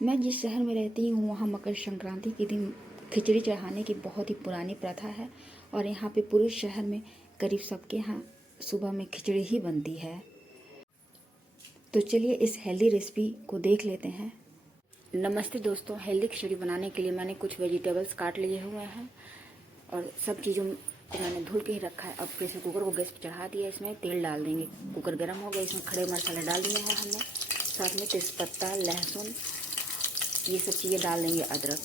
मैं जिस शहर में रहती हूँ वहाँ मकर संक्रांति के दिन खिचड़ी चढ़ाने की बहुत ही पुरानी प्रथा है और यहाँ पे पूरे शहर में करीब सबके यहाँ सुबह में खिचड़ी ही बनती है। तो चलिए इस हेल्दी रेसिपी को देख लेते हैं। नमस्ते दोस्तों, हेल्दी खिचड़ी बनाने के लिए मैंने कुछ वेजिटेबल्स काट लिए हुए हैं और सब चीज़ों को मैंने धुल के ही रखा है। अब प्रेशर कुकर को गैस पर चढ़ा दिया, इसमें तेल डाल देंगे। कुकर गर्म हो गया, इसमें खड़े मसाले डाल दिए हैं हमने, साथ में तेज़पत्ता, लहसुन, ये सब चीज़ें डाल देंगे, अदरक,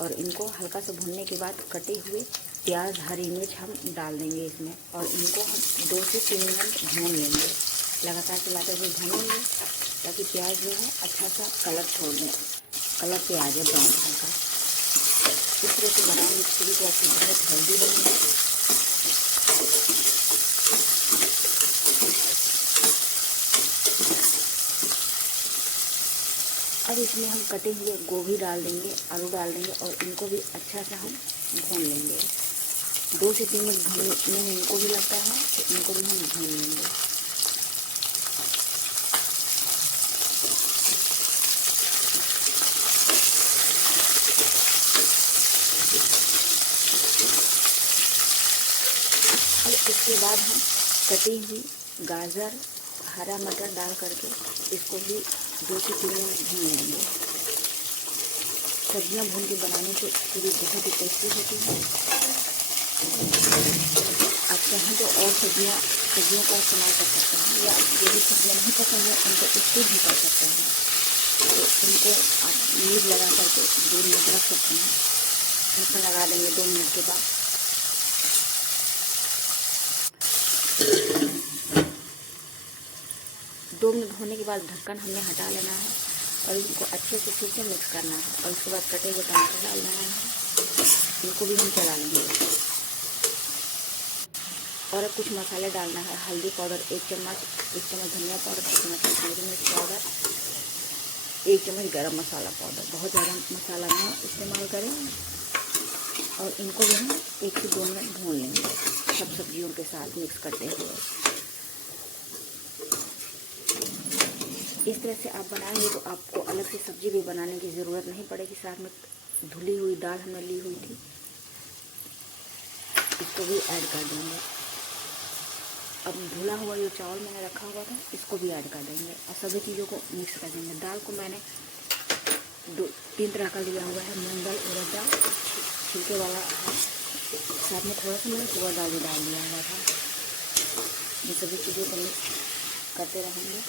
और इनको हल्का सा भूनने के बाद कटे हुए प्याज, हरी मिर्च हम डाल देंगे इसमें और इनको हम 2 से 3 मिनट भून लेंगे। लगातार चलाते हुए भूनेंगे ताकि प्याज जो है अच्छा सा कलर छोड़ दें, कलर पे आ जाए ब्राउन हल्का। इस तरह से बनाएंगे खिचड़ी तो आपकी बहुत हेल्दी बनेगी। अब इसमें हम कटे हुए गोभी डाल देंगे, आलू डाल देंगे और इनको भी अच्छा से हम भून लेंगे। 2 से 3 मिनट भूनने में इनको भी लगता है, तो इनको भी हम भून लेंगे। अब इसके बाद हम कटी हुई गाजर, हरा मटर डाल करके इसको भी 2 से 3 मिनट भून लेंगे। सब्जियां भून के बनाने से खिचड़ी बहुत ही टेस्टी होती है। आप चाहें तो और सब्जियों का इस्तेमाल कर सकते हैं या जो भी सब्जियां नहीं पसंद है उनको स्किप भी कर सकते हैं। तो इनको आप लीड लगा करके 2 मिनट रख सकते हैं। ढक्कन लगा देंगे 2 मिनट के बाद। 2 मिनट होने के बाद ढक्कन हमने हटा लेना है और इनको अच्छे से फिर से मिक्स करना है और उसके बाद कटे हुए टमाटर डाल देना है, इनको भी हम चला लेंगे। और अब कुछ मसाले डालना है। हल्दी पाउडर 1 चम्मच, 1 चम्मच धनिया पाउडर, 1 चम्मच कश्मीरी मिर्च पाउडर, 1 चम्मच गरम मसाला पाउडर। बहुत ज़्यादा मसाला ना इस्तेमाल करें और इनको भी हम 1 से 2 मिनट भून लेंगे सब सब्जियों के साथ मिक्स करते हुए। इस तरह से आप बनाएंगे तो आपको अलग से सब्जी भी बनाने की ज़रूरत नहीं पड़ेगी। साथ में धुली हुई दाल हमने ली हुई थी, इसको भी ऐड कर देंगे। अब धुला हुआ जो चावल मैंने रखा हुआ था इसको भी ऐड कर देंगे और सभी चीज़ों को मिक्स कर देंगे। दाल को मैंने 3 तरह का लिया हुआ है, मूंग दाल, उड़द दाल, छिलके वाला है, साथ में थोड़ा सा मैंने तुअर दाल भी डाल दिया हुआ था। ये सभी चीज़ों को मिक्स करते रहेंगे।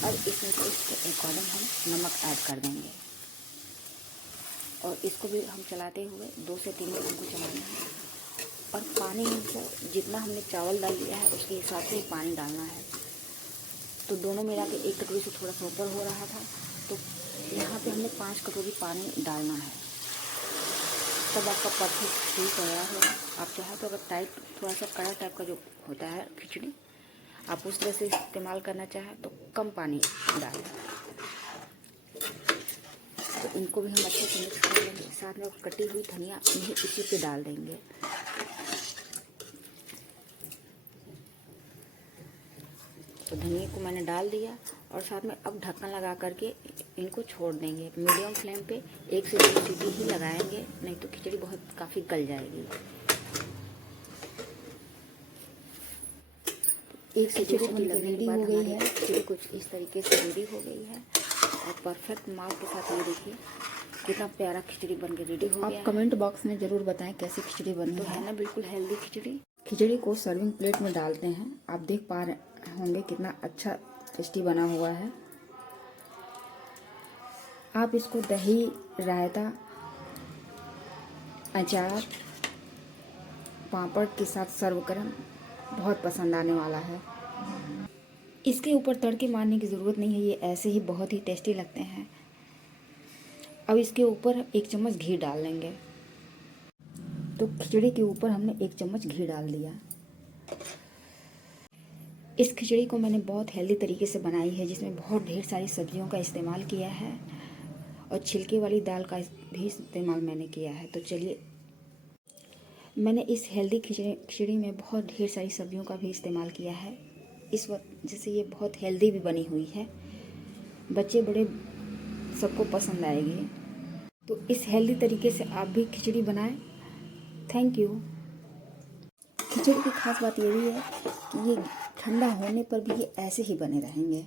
अब इसमें से इसके अकॉर्डिंग हम नमक ऐड कर देंगे और इसको भी हम चलाते हुए 2 से 3 मिनट हमको चलाना है। और पानी हमको जितना हमने चावल डाल लिया है उसके हिसाब से ही पानी डालना है। तो दोनों मिला के 1 कटोरी से थोड़ा सा ऊपर हो रहा था, तो यहाँ पे हमने 5 कटोरी पानी डालना है, तब आपका परफेक्ट खिचड़ी तैयार होगा। आप चाहे तो अगर टाइट थोड़ा सा कड़ा टाइप का जो होता है खिचड़ी, आप उस तरह से इस्तेमाल करना चाहें तो कम पानी डालें। तो इनको भी हम अच्छे से मिक्स कर लेंगे। साथ में कटी हुई धनिया इन्हें इसी पे डाल देंगे। तो धनिया को मैंने डाल दिया और साथ में अब ढक्कन लगा करके इनको छोड़ देंगे। मीडियम फ्लेम पे 1 से 2 सीटी ही लगाएंगे, नहीं तो खिचड़ी बहुत काफ़ी गल जाएगी। 1 से 2 सीटी लगने के बाद हमारी खिचड़ी कुछ इस तरीके से रेडी हो गई है और परफेक्ट माप के साथ ये देखिए कितना प्यारा खिचड़ी बन के रेडी हो गया। आप कमेंट बॉक्स में ज़रूर बताएं कैसी खिचड़ी बनी है ना। बिल्कुल हेल्दी खिचड़ी। खिचड़ी को सर्विंग प्लेट में डालते हैं। आप देख पा रहे होंगे कितना अच्छा टेस्टी बना हुआ है। आप इसको दही, रायता, अचार, पापड़ के साथ सर्व करें, बहुत पसंद आने वाला है। इसके ऊपर तड़के मारने की ज़रूरत नहीं है, ये ऐसे ही बहुत ही टेस्टी लगते हैं। अब इसके ऊपर 1 चम्मच घी डाल लेंगे। तो खिचड़ी के ऊपर हमने 1 चम्मच घी डाल दिया। इस खिचड़ी को मैंने बहुत हेल्दी तरीके से बनाई है, जिसमें बहुत ढेर सारी सब्जियों का इस्तेमाल किया है और छिलके वाली दाल का भी इस्तेमाल मैंने किया है। तो चलिए, मैंने इस हेल्दी खिचड़ी में बहुत ढेर सारी सब्जियों का भी इस्तेमाल किया है, इस वक्त जिससे ये बहुत हेल्दी भी बनी हुई है। बच्चे बड़े सबको पसंद आएगी। तो इस हेल्दी तरीके से आप भी खिचड़ी बनाएं। Thank you. खिचड़ी की खास बात ये भी है कि ये ठंडा होने पर भी ये ऐसे ही बने रहेंगे।